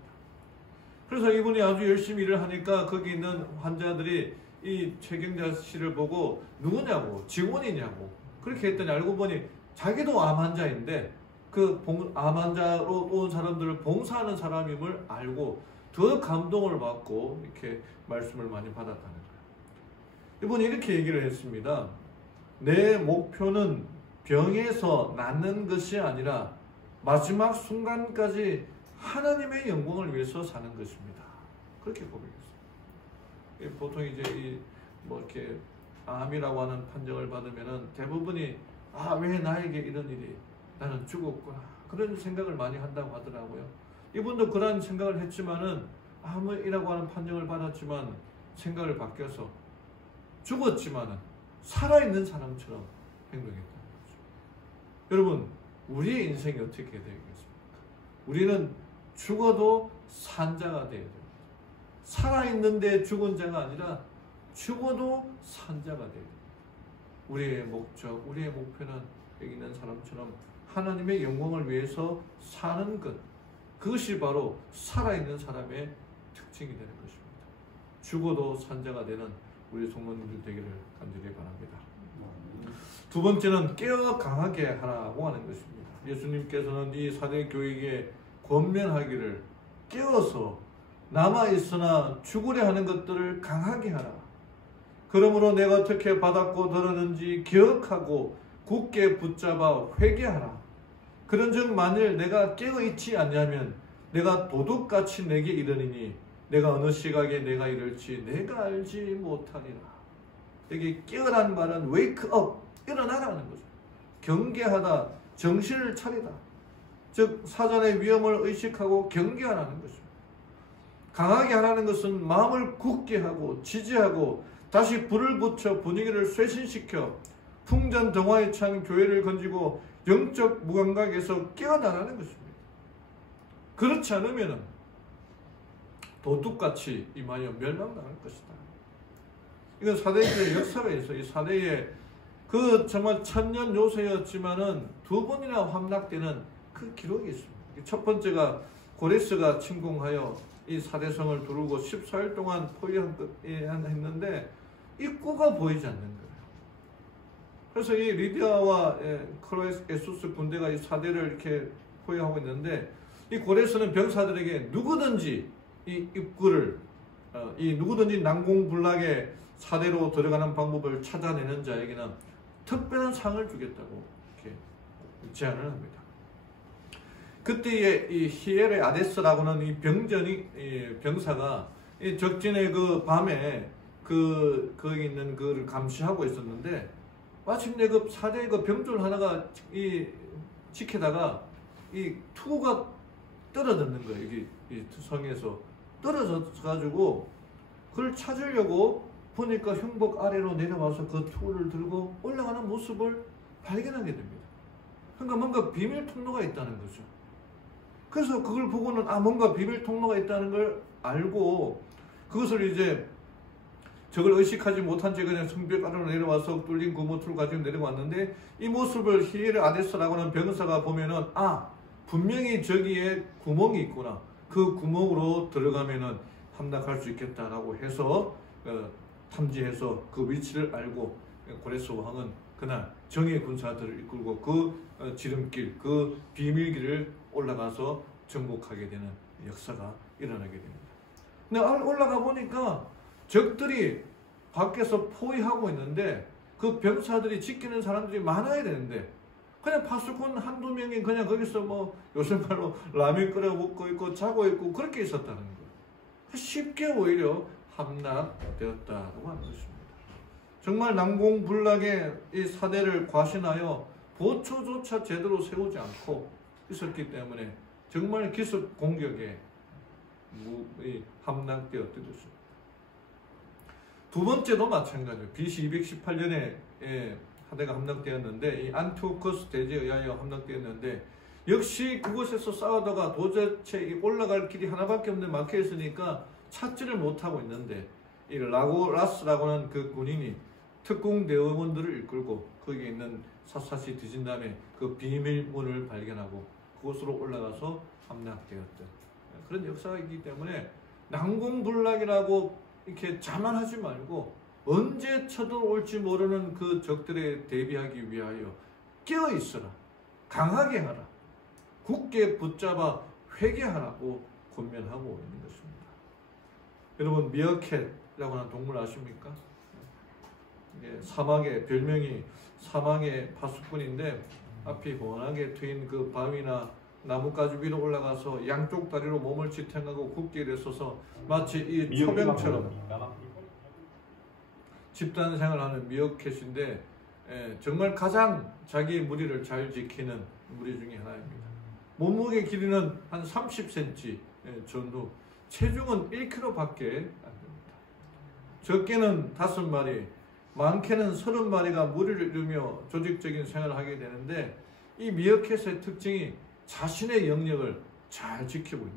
그래서 이분이 아주 열심히 일을 하니까 거기 있는 환자들이 이 최경자 씨를 보고 누구냐고, 직원이냐고 그렇게 했더니 알고 보니 자기도 암 환자인데 그 암 환자로 온 사람들을 봉사하는 사람임을 알고 더 감동을 받고 이렇게 말씀을 많이 받았다는 거예요. 이분이 이렇게 얘기를 했습니다. 내 목표는 병에서 낫는 것이 아니라 마지막 순간까지 하나님의 영광을 위해서 사는 것입니다. 그렇게 고백했어요. 보통 이제 이렇게 암이라고 하는 판정을 받으면은 대부분이 왜 나에게 이런 일이, 나는 죽었구나, 그런 생각을 많이 한다고 하더라고요. 이분도 그런 생각을 했지만은 암이라고 하는 판정을 받았지만 생각을 바뀌어서 죽었지만은 살아있는 사람처럼 행동했다는 거죠. 여러분, 우리의 인생이 어떻게 되겠습니까? 우리는 죽어도 산 자가 되어야 됩니다. 살아있는데 죽은 자가 아니라 죽어도 산 자가 되어야 됩니다. 우리의 목적, 우리의 목표는 여기 있는 사람처럼 하나님의 영광을 위해서 사는 것, 그것이 바로 살아있는 사람의 특징이 되는 것입니다. 죽어도 산 자가 되는 우리 성도님들 되기를 간절히 바랍니다. 두 번째는 깨어 강하게 하라고 하는 것입니다. 예수님께서는 이 사대 교회에 권면하기를 깨어서 남아있으나 죽으려 하는 것들을 강하게 하라. 그러므로 내가 어떻게 받았고 들었는지 기억하고 굳게 붙잡아 회개하라. 그런즉 만일 내가 깨어있지 않냐면 내가 도둑같이 내게 이르니니 내가 어느 시각에 내가 이럴지 내가 알지 못하리라. 여기 깨어란 말은 wake up, 일어나라는 거죠. 경계하다, 정신을 차리다. 즉 사전의 위험을 의식하고 경계하라는 것입니다. 강하게 하라는 것은 마음을 굳게 하고 지지하고 다시 불을 붙여 분위기를 쇄신시켜 풍전등화에 찬 교회를 건지고 영적 무감각에서 깨어나라는 것입니다. 그렇지 않으면 도둑같이 임하여 멸망당할 것이다. 이건 사대의 역사가 있어요. 이 사대의 그 정말 천년 요새였지만은 두 번이나 함락되는 그 기록이 있습니다. 첫 번째가 고레스가 침공하여 이 사대성을 두르고 14일 동안 포위했는데 입구가 보이지 않는 거예요. 그래서 이 리디아와 크로에수스 군대가 이 사대를 이렇게 포위하고 있는데 이 고레스는 병사들에게 누구든지 이 입구를 누구든지 난공불락의 사대로 들어가는 방법을 찾아내는 자에게는 특별한 상을 주겠다고 이렇게 제안을 합니다. 그때에 이 히에레 아데스라고는 이 병사가 이 적진의 그 밤에 거기 있는 그를 감시하고 있었는데 마침내 그 사대의 그 병졸 하나가 지키다가 이 투구가 떨어졌는 거예요. 이 성에서 떨어져가지고 그걸 찾으려고 보니까 흉복 아래로 내려와서 그 투구를 들고 올라가는 모습을 발견하게 됩니다. 그러니까 뭔가 비밀 통로가 있다는 거죠. 그래서 그걸 보고는 뭔가 비밀 통로가 있다는 걸 알고 그것을 이제 저걸 의식하지 못한 채 그냥 성벽 아래로 내려와서 뚫린 구모투를 가지고 내려왔는데 이 모습을 히에르 아데스라고 하는 병사가 보면은 분명히 저기에 구멍이 있구나. 그 구멍으로 들어가면은 함락할 수 있겠다라고 해서 탐지해서 그 위치를 알고 고레스 왕은 그날 정예 군사들을 이끌고 그 지름길, 그 비밀길을 올라가서 정복하게 되는 역사가 일어나게 됩니다. 근데 올라가 보니까 적들이 밖에서 포위하고 있는데 그 병사들이 지키는 사람들이 많아야 되는데 그냥 파수꾼 한두 명이 그냥 거기서 뭐 요즘 말로 라면 끓여 먹고 있고 자고 있고 그렇게 있었다는 거예요. 쉽게 오히려 함락되었다고 하는 것입니다. 정말 난공불락의 이 사대를 과신하여 보초조차 제대로 세우지 않고 있었기 때문에 정말 기습 공격에 함락되었던 것입니다. 두 번째도 마찬가지예요. BC 218년에 하대가 함락되었는데 이 안티오코스 대제에 의하여 함락되었는데 역시 그곳에서 싸우다가 도대체 올라갈 길이 하나밖에 없는 막혀 있으니까 찾지를 못하고 있는데 이 라고라스라고는 그 군인이 특공 대원들을 이끌고 거기에 있는 샅샅이 뒤진 다음에 그 비밀문을 발견하고 그곳으로 올라가서 함락되었던 그런 역사이기 때문에 난공불락이라고 이렇게 자만하지 말고 언제 쳐들어올지 모르는 그 적들에 대비하기 위하여 깨어있어라, 강하게 하라, 굳게 붙잡아 회개하라고 권면하고 있는 것입니다. 여러분 미어캣이라고 하는 동물 아십니까? 사막의 별명이 사막의 파수꾼인데 앞이 훤하게 트인 그 바위나 나뭇가지 위로 올라가서 양쪽 다리로 몸을 지탱하고 굳게 일어서서 마치 이 초병처럼 집단 생활하는 미어캣인데 정말 가장 자기 무리를 잘 지키는 무리 중에 하나입니다. 몸무게 길이는 한 30cm 전후, 체중은 1kg밖에 안 됩니다. 적게는 5마리, 많게는 30마리가 무리를 이루며 조직적인 생활을 하게 되는데 이 미어캣의 특징이 자신의 영역을 잘 지키고 있는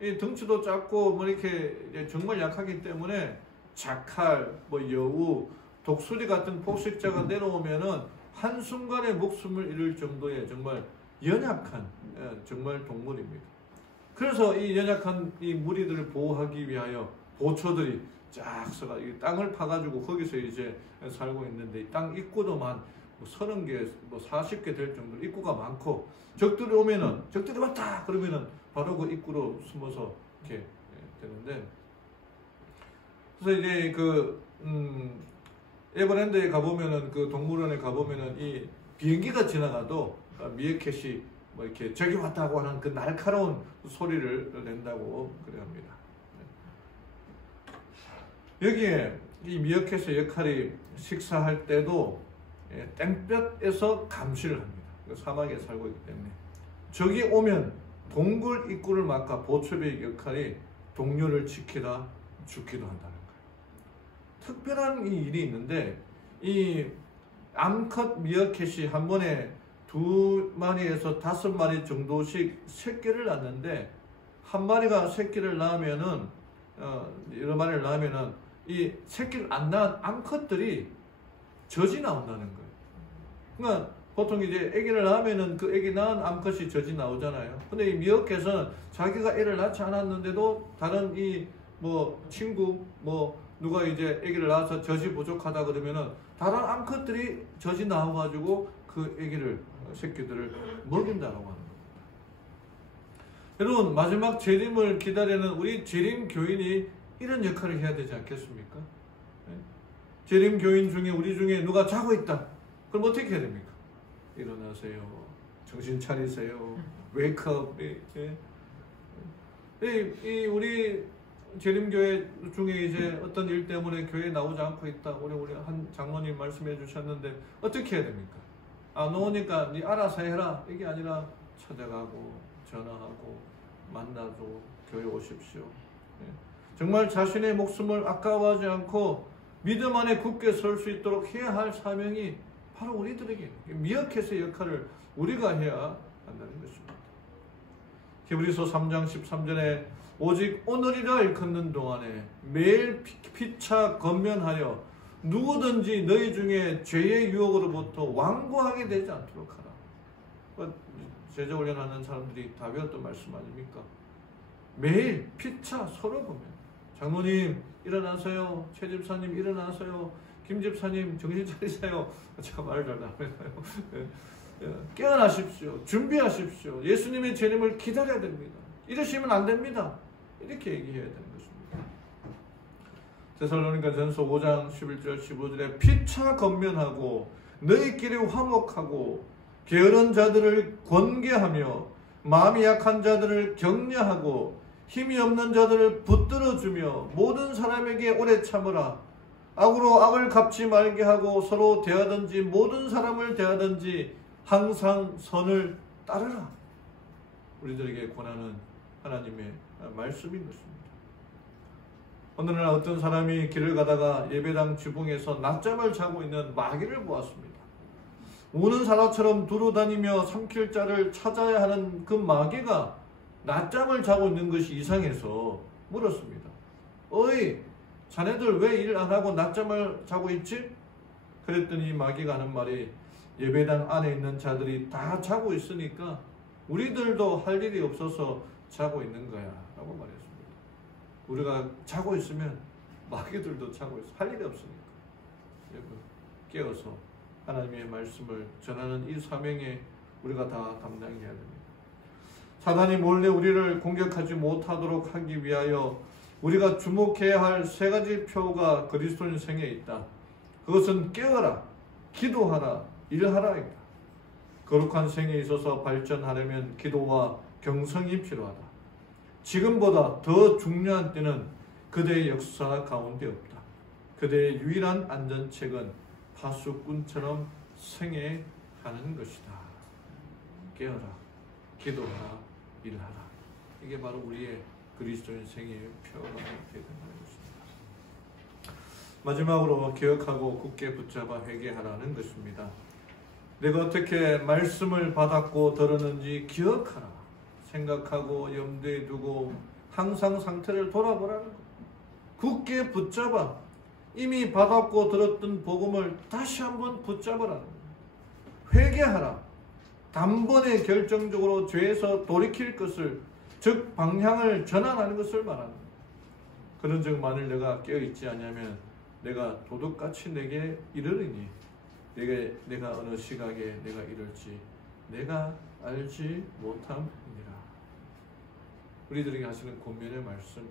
거예요. 이 덩치도 작고 뭐 이렇게 정말 약하기 때문에 자칼, 뭐 여우, 독수리 같은 포식자가 내려오면은 한순간에 목숨을 잃을 정도의 정말 연약한 정말 동물입니다. 그래서 이 연약한 이 무리들을 보호하기 위하여 보초들이 쫙 서가 땅을 파가지고 거기서 이제 살고 있는데 땅 입구도만 30개, 40개 될 정도로 입구가 많고 적들이 오면은 적들이 왔다 그러면은 바로 그 입구로 숨어서 이렇게 되는데 그래서 이제 그 에버랜드에 가보면은 그 동물원에 가보면은 이 비행기가 지나가도 미어캣이 뭐 이렇게 저기 왔다고 하는 그 날카로운 소리를 낸다고 그래 합니다. 여기에 이 미어캣의 역할이 식사할 때도 땡볕에서 감시를 합니다. 사막에 살고 있기 때문에 적이 오면 동굴 입구를 막아 보초의 역할이 동료를 지키다 죽기도 한다는 거예요. 특별한 이 일이 있는데 이 암컷 미어캣이 한 번에 2마리에서 5마리 정도씩 새끼를 낳는데 한 마리가 새끼를 낳으면은 여러 마리를 낳으면은 이 새끼를 안 낳은 암컷들이 젖이 나온다는 거예요. 그러니까 보통 이제 아기를 낳으면은 그 아기 낳은 암컷이 젖이 나오잖아요. 근데 이 미어캣은 자기가 애를 낳지 않았는데도 다른 이 뭐 친구 뭐 누가 이제 아기를 낳아서 젖이 부족하다 그러면은 다른 암컷들이 젖이 나와가지고 그 아기를 새끼들을 먹인다라고 하는 겁니다. 여러분 마지막 재림을 기다리는 우리 재림 교인이 이런 역할을 해야 되지 않겠습니까? 재림 교인 중에 우리 중에 누가 자고 있다. 그럼 어떻게 해야 됩니까? 일어나세요. 정신 차리세요. 웨이크업. 우리 재림교회 중에 이제 어떤 일 때문에 교회에 나오지 않고 있다. 우리 한 장로님 말씀해 주셨는데 어떻게 해야 됩니까? 안 오니까 네 알아서 해라. 이게 아니라 찾아가고 전화하고 만나고 교회 오십시오. 정말 자신의 목숨을 아까워하지 않고 믿음 안에 굳게 설 수 있도록 해야 할 사명이 바로 우리들에게 미어캣의 역할을 우리가 해야 한다는 것입니다. 히브리서 3장 13절에 오직 오늘이라 일컫는 동안에 매일 피차 건면하여 누구든지 너희 중에 죄의 유혹으로부터 완고하게 되지 않도록 하라. 제자 훈련하는 사람들이 다 배웠던 말씀 아닙니까? 매일 피차 서로 보면 장로님 일어나세요. 최 집사님 일어나세요. 김 집사님 정신 차리세요. 제가 말을 잘 나와요. 깨어나십시오. 준비하십시오. 예수님의 재림을 기다려야 됩니다. 이러시면 안 됩니다. 이렇게 얘기해야 되는 것입니다. 데살로니가전서 5장 11절 15절에 피차 건면하고 너희끼리 화목하고 게으른 자들을 권계하며 마음이 약한 자들을 격려하고 힘이 없는 자들을 붙들어주며 모든 사람에게 오래 참으라. 악으로 악을 갚지 말게 하고 서로 대하든지 모든 사람을 대하든지 항상 선을 따르라. 우리들에게 권하는 하나님의 말씀인 것입니다. 어느 날 어떤 사람이 길을 가다가 예배당 지붕에서 낮잠을 자고 있는 마귀를 보았습니다. 우는 사자처럼 두루다니며 삼킬 자를 찾아야 하는 그 마귀가 낮잠을 자고 있는 것이 이상해서 물었습니다. 어이, 자네들 왜 일 안 하고 낮잠을 자고 있지? 그랬더니 마귀가 하는 말이 예배당 안에 있는 자들이 다 자고 있으니까 우리들도 할 일이 없어서 자고 있는 거야 라고 말했습니다. 우리가 자고 있으면 마귀들도 자고 있어. 할 일이 없으니까. 여러분, 깨어서 하나님의 말씀을 전하는 이 사명에 우리가 다 감당해야 됩니다. 사단이 몰래 우리를 공격하지 못하도록 하기 위하여 우리가 주목해야 할 세 가지 표가 그리스도인 생에 있다. 그것은 깨어라, 기도하라, 일하라입니다. 거룩한 생에 있어서 발전하려면 기도와 경성이 필요하다. 지금보다 더 중요한 때는 그대의 역사 가운데 없다. 그대의 유일한 안전책은 파수꾼처럼 생애하는 것이다. 깨어라, 기도하라, 일하라. 이게 바로 우리의 그리스도인 생애의 표가 되는 것입니다. 마지막으로 기억하고 굳게 붙잡아 회개하라는 것입니다. 내가 어떻게 말씀을 받았고 들었는지 기억하라. 생각하고 염두에 두고 항상 상태를 돌아보라는 것. 굳게 붙잡아 이미 받았고 들었던 복음을 다시 한번 붙잡으라는 것. 회개하라. 단번에 결정적으로 죄에서 돌이킬 것을, 즉 방향을 전환하는 것을 말하는 것. 그런 즉 만일 내가 깨어있지 않냐면 내가 도둑같이 내게 이르리니 내가 어느 시각에 내가 이럴지 내가 알지 못함이니라. 우리들에게 하시는 권면의 말씀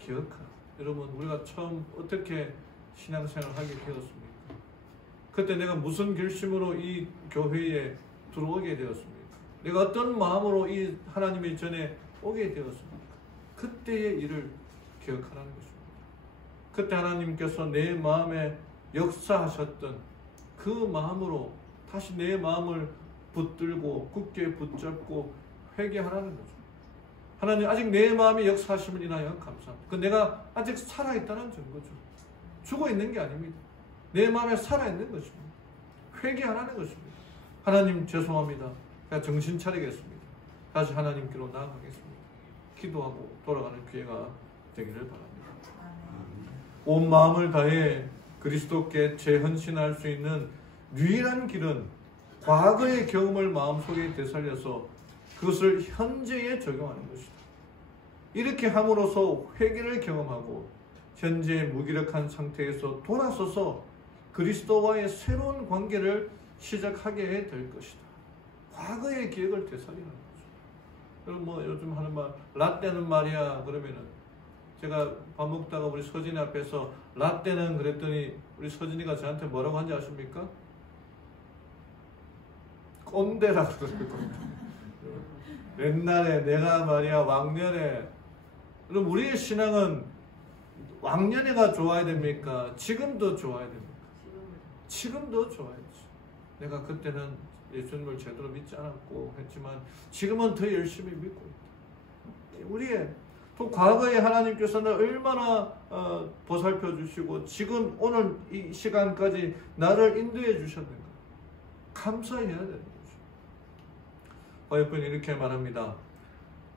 기억하라. 여러분, 우리가 처음 어떻게 신앙생활을 하게 되었습니까? 그때 내가 무슨 결심으로 이 교회에 들어오게 되었습니까? 내가 어떤 마음으로 이 하나님의 전에 오게 되었습니까? 그때의 일을 기억하라는 것입니다. 그때 하나님께서 내 마음에 역사하셨던 그 마음으로 다시 내 마음을 붙들고 굳게 붙잡고 회개하라는 거죠. 하나님, 아직 내 마음에 역사하심을 인하여 감사합니다. 그 내가 아직 살아있다는 증거죠. 죽어있는 게 아닙니다. 내 마음에 살아있는 것입니다. 회개하라는 것입니다. 하나님 죄송합니다. 제가 정신 차리겠습니다. 다시 하나님께로 나아가겠습니다. 기도하고 돌아가는 기회가 되기를 바랍니다. 온 마음을 다해 그리스도께 재헌신할 수 있는 유일한 길은 과거의 경험을 마음속에 되살려서 그것을 현재에 적용하는 것이다. 이렇게 함으로써 회개를 경험하고 현재 무기력한 상태에서 돌아서서 그리스도와의 새로운 관계를 시작하게 될 것이다. 과거의 기억을 되살리는 거죠. 그럼 뭐 요즘 하는 말, 라떼는 말이야 그러면은 제가 밥 먹다가 우리 서진이 앞에서 라떼는 그랬더니 우리 서진이가 저한테 뭐라고 한지 아십니까? 꼰대라 그러거든요. 옛날에 내가 말이야 왕년에. 그럼 우리의 신앙은 왕년에가 좋아야 됩니까? 지금도 좋아야 됩니까? 지금도 좋아야지. 내가 그때는 예수님을 제대로 믿지 않았고 했지만 지금은 더 열심히 믿고 있다. 우리의 또 과거에 하나님께서는 얼마나 보살펴 주시고 지금 오늘 이 시간까지 나를 인도해 주셨는가. 감사해야 되는 거죠. 바이블은 이렇게 말합니다.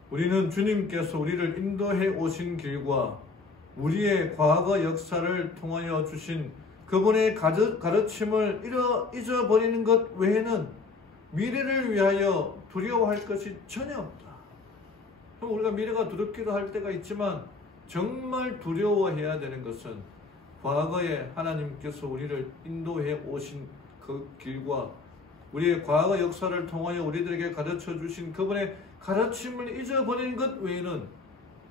우리는 주님께서 우리를 인도해 오신 길과 우리의 과거 역사를 통하여 주신 그분의 가르침을 잊어버리는 것 외에는 미래를 위하여 두려워할 것이 전혀 없다. 그럼 우리가 미래가 두렵기도 할 때가 있지만 정말 두려워해야 되는 것은 과거에 하나님께서 우리를 인도해 오신 그 길과 우리의 과거 역사를 통하여 우리들에게 가르쳐 주신 그분의 가르침을 잊어버리는 것 외에는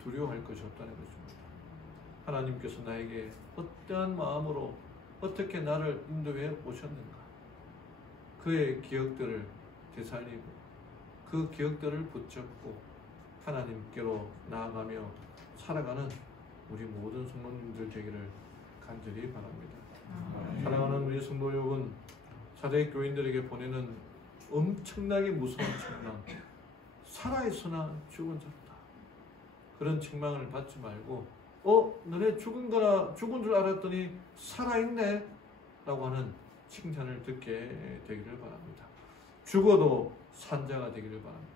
두려워할 것이 없다는 것입니다. 하나님께서 나에게 어떠한 마음으로 어떻게 나를 인도해 오셨는가, 그의 기억들을 되살리고 그 기억들을 붙잡고 하나님께로 나아가며 살아가는 우리 모든 성도님들 되기를 간절히 바랍니다. 사랑하는 우리 성도 여러분, 사대 교인들에게 보내는 엄청나게 무서운 책망, 살아있으나 죽은 자다, 그런 책망을 받지 말고 너네 죽은 줄 알았더니 살아있네 라고 하는 칭찬을 듣게 되기를 바랍니다. 죽어도 산자가 되기를 바랍니다.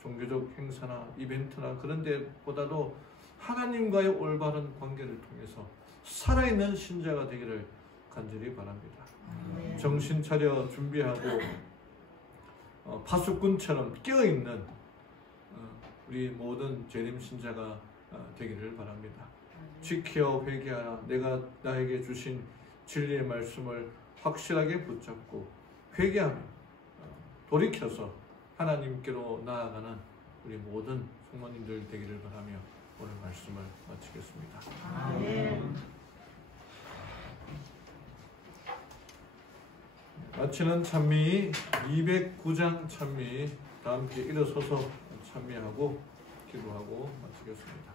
종교적 행사나 이벤트나 그런 데보다도 하나님과의 올바른 관계를 통해서 살아있는 신자가 되기를 간절히 바랍니다. 정신 차려 준비하고 파수꾼처럼 깨어있는 우리 모든 재림 신자가 되기를 바랍니다. 지켜 회개하라. 내가 나에게 주신 진리의 말씀을 확실하게 붙잡고 회개하며 돌이켜서 하나님께로 나아가는 우리 모든 성도님들 되기를 바라며 오늘 말씀을 마치겠습니다. 마치는 찬미 209장 찬미, 다 함께 일어서서 찬미하고 기도하고 마치겠습니다.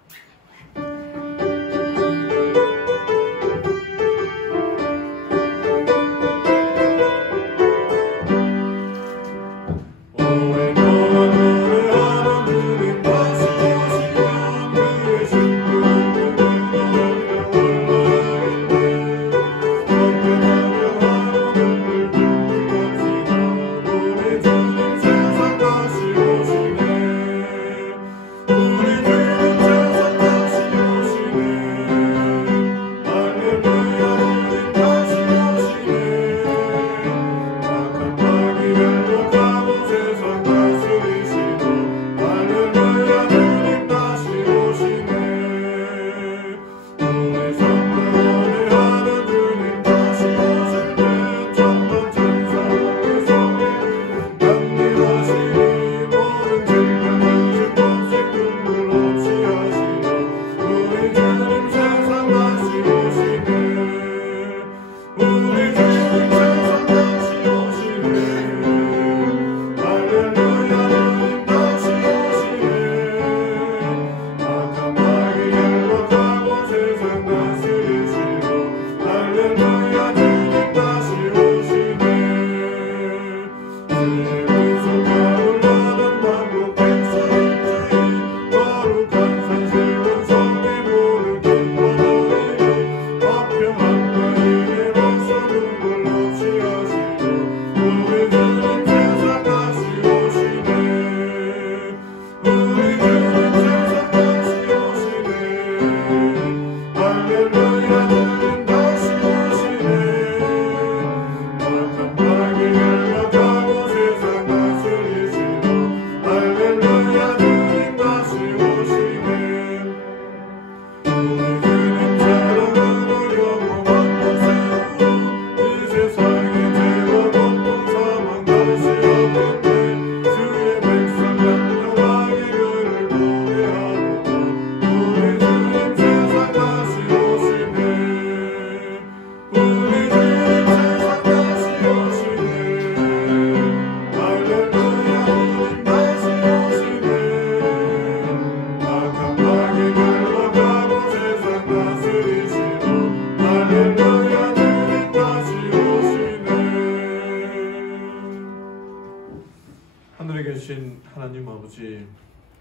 하나님 아버지,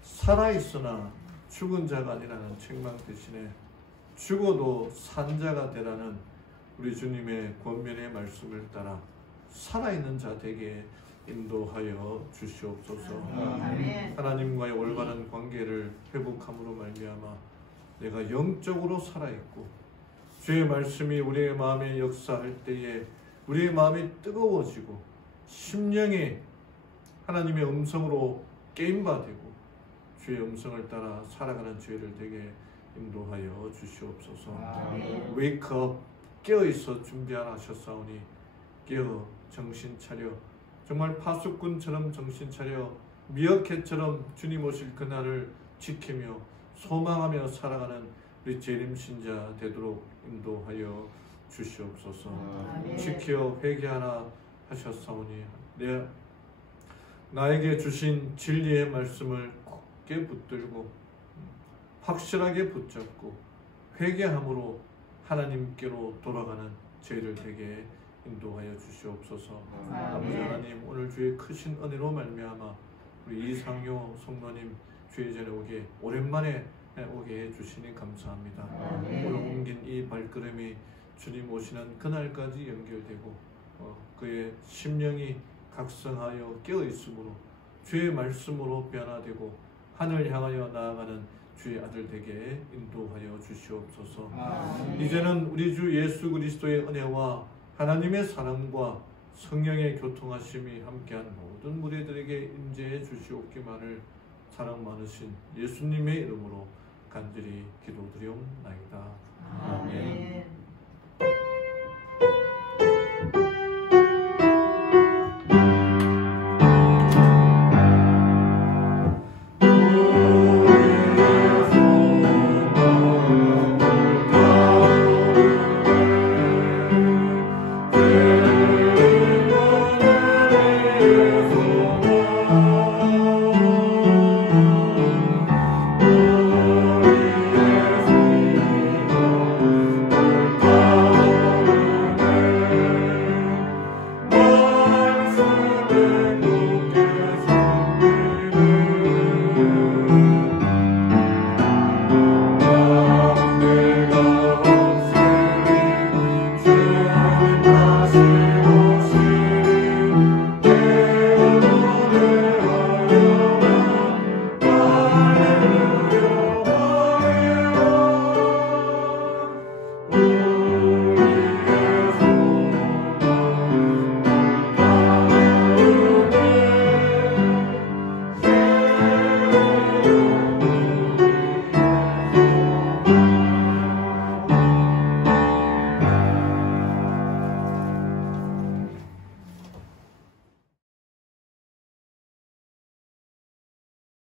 살아있으나 죽은 자가 아니라는 책망 대신에 죽어도 산 자가 되라는 우리 주님의 권면의 말씀을 따라 살아있는 자 되게 인도하여 주시옵소서. 하나님과의 올바른 관계를 회복함으로 말미암아 내가 영적으로 살아있고 주의 말씀이 우리의 마음에 역사할 때에 우리의 마음이 뜨거워지고 심령이 하나님의 음성으로 깨임받고 주의 음성을 따라 살아가는 죄를 되게 인도하여 주시옵소서. Wake up, 깨어있어 준비하라 하셨사오니 깨어 정신 차려, 정말 파수꾼처럼 정신 차려 미어캣처럼 주님 오실 그날을 지키며 소망하며 살아가는 우리 재림 신자 되도록 인도하여 주시옵소서. 지켜 회개하라 하셨사오니 나에게 주신 진리의 말씀을 굳게 붙들고 확실하게 붙잡고 회개함으로 하나님께로 돌아가는 저희들 되게 인도하여 주시옵소서. 아버지 하나님, 오늘 주의 크신 은혜로 말미암아 우리 이상효 성도님 주의 전에 오랜만에 오게 해주시니 감사합니다. 오늘 옮긴 이 발걸음이 주님 오시는 그날까지 연결되고 그의 심령이 각성하여 깨어있으므로 주의 말씀으로 변화되고 하늘 향하여 나아가는 주의 아들 되게 인도하여 주시옵소서. 이제는 우리 주 예수 그리스도의 은혜와 하나님의 사랑과 성령의 교통하심이 함께한 모든 무리들에게 임재해 주시옵기만을 사랑 많으신 예수님의 이름으로 간절히 기도드리옵나이다. 아멘.